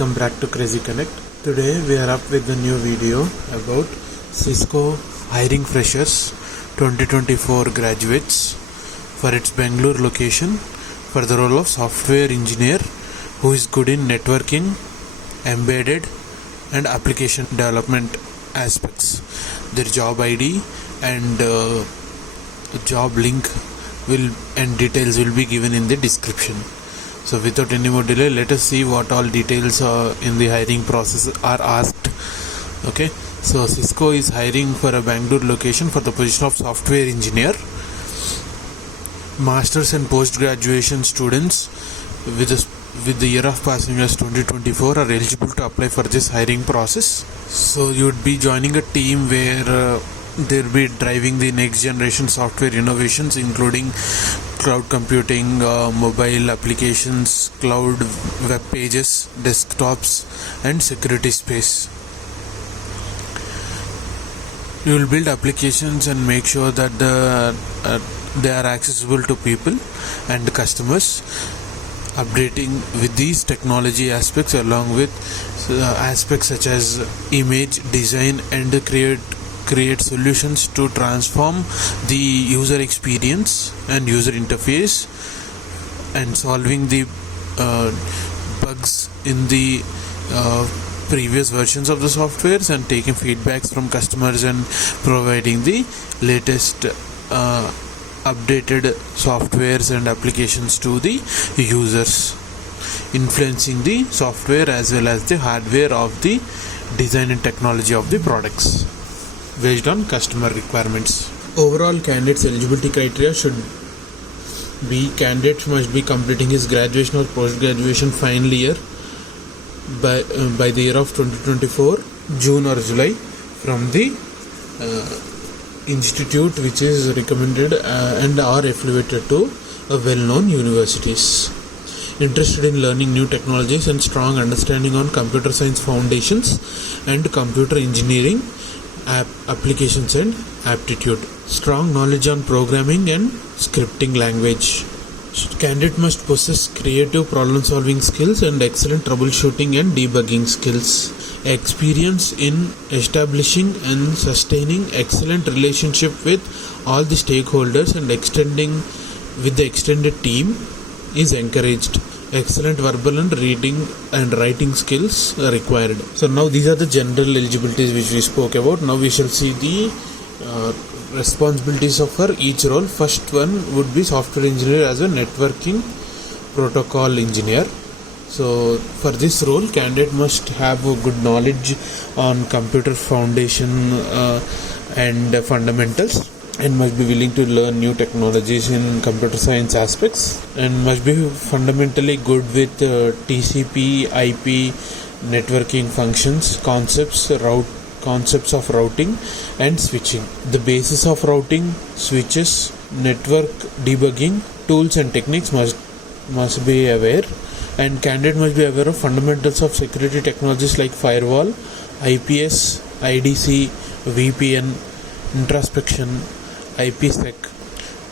Welcome back to Crazy Connect. Today we are up with a new video about Cisco hiring freshers 2024 graduates for its Bangalore location for the role of software engineer who is good in networking, embedded and application development aspects. Their job ID and job link and details will be given in the description. So without any more delay, let us see what all details in the hiring process are asked. Okay, so Cisco is hiring for a Bangalore location for the position of software engineer. Masters and post-graduation students with the year of passing as 2024 are eligible to apply for this hiring process. So you would be joining a team where they'll be driving the next generation software innovations, including cloud computing, mobile applications, cloud web pages, desktops and security space. You will build applications and make sure that they are accessible to people and customers, updating with these technology aspects along with aspects such as image design and create solutions to transform the user experience and user interface, and solving the bugs in the previous versions of the softwares, and taking feedbacks from customers and providing the latest updated softwares and applications to the users, influencing the software as well as the hardware of the design and technology of the products based on customer requirements. Overall candidates eligibility criteria should be: candidate must be completing his graduation or post-graduation final year by the year of 2024 June or July from the institute which is recommended and are affiliated to well-known universities. Interested in learning new technologies and strong understanding on computer science foundations and computer engineering applications and aptitude. Strong knowledge on programming and scripting language. Candidate must possess creative problem solving skills and excellent troubleshooting and debugging skills. Experience in establishing and sustaining excellent relationship with all the stakeholders and extending with the extended team is encouraged. Excellent verbal and reading and writing skills are required. So now these are the general eligibilities which we spoke about. Now we shall see the responsibilities of for each role. First one would be software engineer as a networking protocol engineer. So for this role, candidate must have a good knowledge on computer foundation and fundamentals, and must be willing to learn new technologies in computer science aspects, and must be fundamentally good with TCP, IP, networking functions, concepts of routing and switching, the basis of routing, switches, network debugging, tools and techniques must be aware, and candidate must be aware of fundamentals of security technologies like firewall, IPS, IDC, VPN, introspection, IPsec,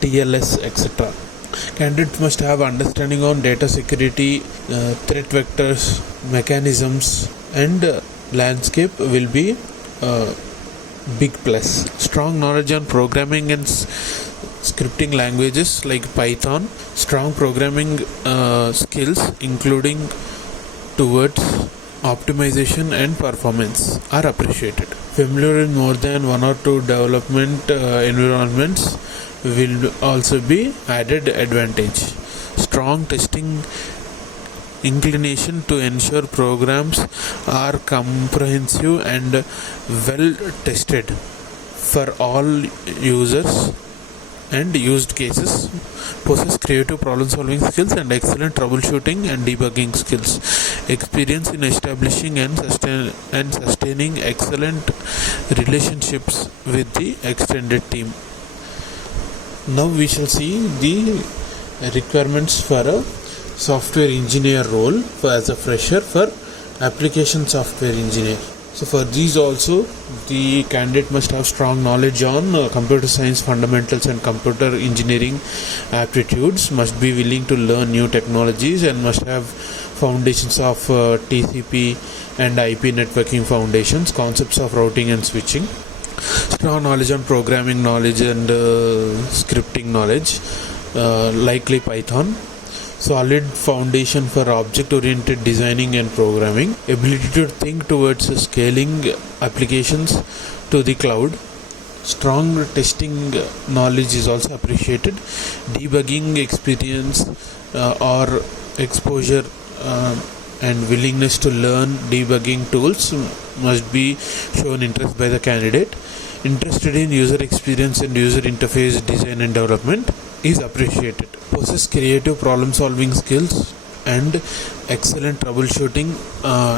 TLS, etc. Candidates must have understanding on data security, threat vectors, mechanisms and landscape will be big plus. Strong knowledge on programming and scripting languages like Python. Strong programming skills including towards optimization and performance are appreciated. Familiar in more than one or two development environments will also be added advantage. Strong testing inclination to ensure programs are comprehensive and well tested for all users and used cases. Possess creative problem solving skills and excellent troubleshooting and debugging skills. Experience in establishing and sustaining excellent relationships with the extended team. Now we shall see the requirements for a software engineer role as a fresher for application software engineer. So for these also, the candidate must have strong knowledge on computer science fundamentals and computer engineering aptitudes, must be willing to learn new technologies, and must have foundations of TCP and IP networking foundations, concepts of routing and switching, strong knowledge on programming knowledge and scripting knowledge, likely Python, solid foundation for object-oriented designing and programming, ability to think towards scaling applications to the cloud, strong testing knowledge is also appreciated, debugging experience or exposure and willingness to learn debugging tools must be shown interest by the candidate. Interested in user experience and user interface design and development is appreciated. Possess creative problem solving skills and excellent troubleshooting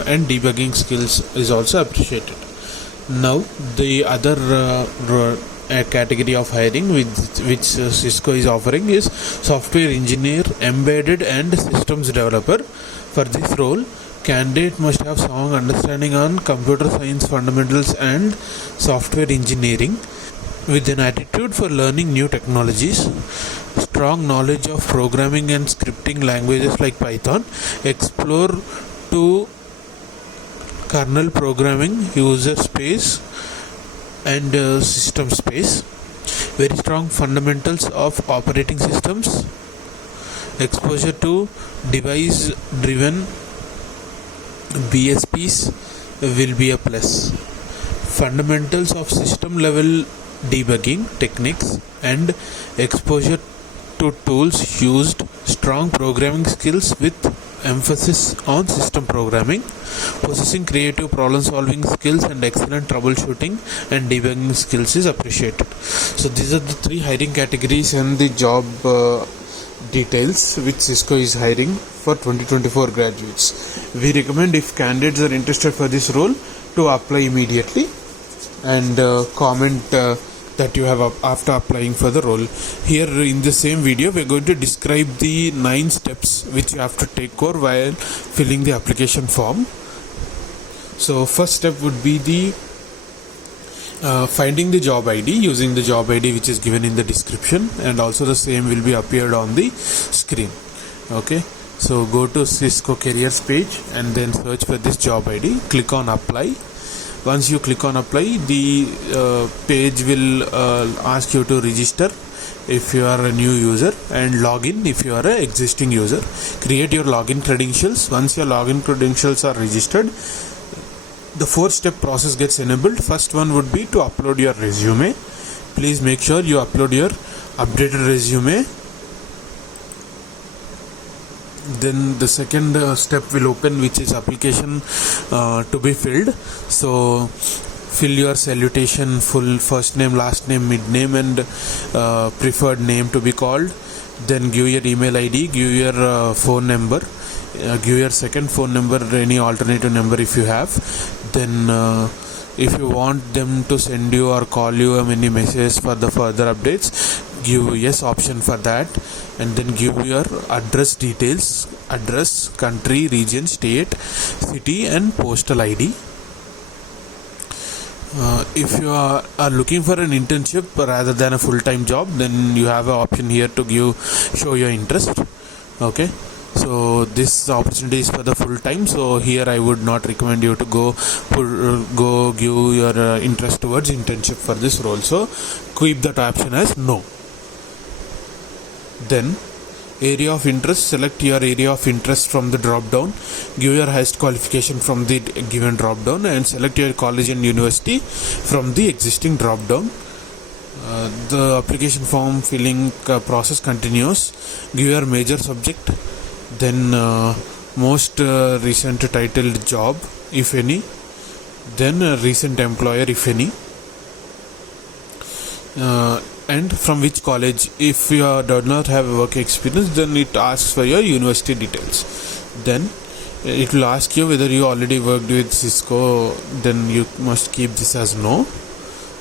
and debugging skills is also appreciated. Now the other category of hiring which Cisco is offering is software engineer, embedded and systems developer. For this role, candidate must have strong understanding on computer science fundamentals and software engineering with an attitude for learning new technologies, strong knowledge of programming and scripting languages like Python, explore to kernel programming, user space and system space, very strong fundamentals of operating systems, exposure to device driven BSPs will be a plus, fundamentals of system level debugging techniques and exposure to tools used, strong programming skills with emphasis on system programming, possessing creative problem solving skills and excellent troubleshooting and debugging skills is appreciated. So these are the three hiring categories and the job details which Cisco is hiring for 2024 graduates. We recommend, if candidates are interested for this role, to apply immediately and comment that you have after applying for the role. Here in the same video we are going to describe the 9 steps which you have to take over while filling the application form. So first step would be the finding the job ID using the job ID which is given in the description, and also the same will be appeared on the screen. Okay, so go to Cisco careers page and then search for this job ID, click on apply. Once you click on apply, the page will ask you to register if you are a new user and login if you are an existing user. Create your login credentials. Once your login credentials are registered, the 4-step process gets enabled. First one would be to upload your resume. Please make sure you upload your updated resume. Then the second step will open, which is application to be filled. So fill your salutation, full first name, last name, mid name and preferred name to be called. Then give your email ID, give your phone number, give your second phone number, any alternative number if you have. Then if you want them to send you or call you any messages for the further updates, give yes option for that, and then give your address details, address, country, region, state, city and postal ID. If you are looking for an internship rather than a full-time job, then you have an option here to show your interest. Okay, so this opportunity is for the full-time, so here I would not recommend you to go give your interest towards internship for this role, so keep that option as no. Then area of interest, select your area of interest from the drop down, give your highest qualification from the given drop down and select your college and university from the existing drop down. The application form filling process continues. Give your major subject, then most recent titled job if any, then recent employer if any, and from which college. If you do not have work experience, then it asks for your university details. Then it will ask you whether you already worked with Cisco, then you must keep this as no.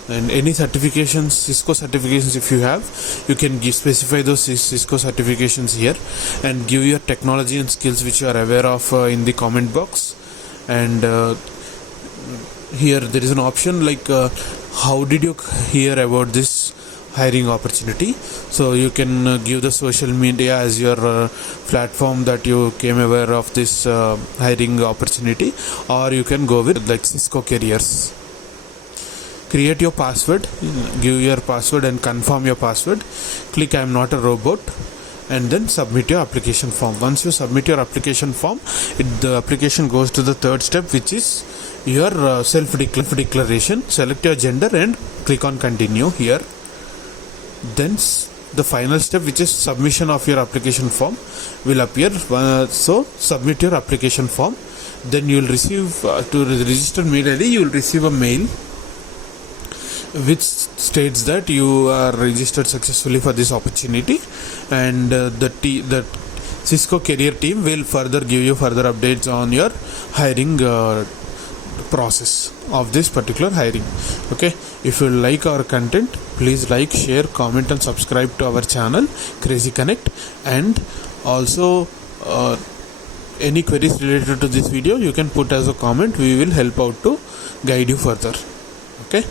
And any certifications, Cisco certifications if you have, you can specify those Cisco certifications here and give your technology and skills which you are aware of in the comment box. And here there is an option like how did you hear about this hiring opportunity. So you can give the social media as your platform that you came aware of this hiring opportunity, or you can go with like Cisco Careers. Create your password, give your password and confirm your password. Click I am not a robot, and then submit your application form. Once you submit your application form, the application goes to the third step, which is your self-declaration. Select your gender and click on continue here. Then the final step, which is submission of your application form, will appear. So submit your application form. Then you will receive to register mail ID, you will receive a mail which states that you are registered successfully for this opportunity, and the Cisco career team will further give you further updates on your hiring process of this particular hiring. Okay, if you like our content, please like, share, comment and subscribe to our channel Crazy Connect. And also any queries related to this video you can put as a comment. We will help out to guide you further. Okay,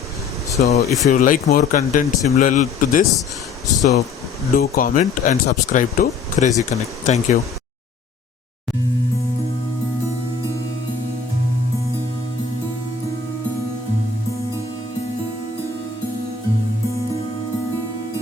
so if you like more content similar to this, so do comment and subscribe to Crazy Connect. Thank you.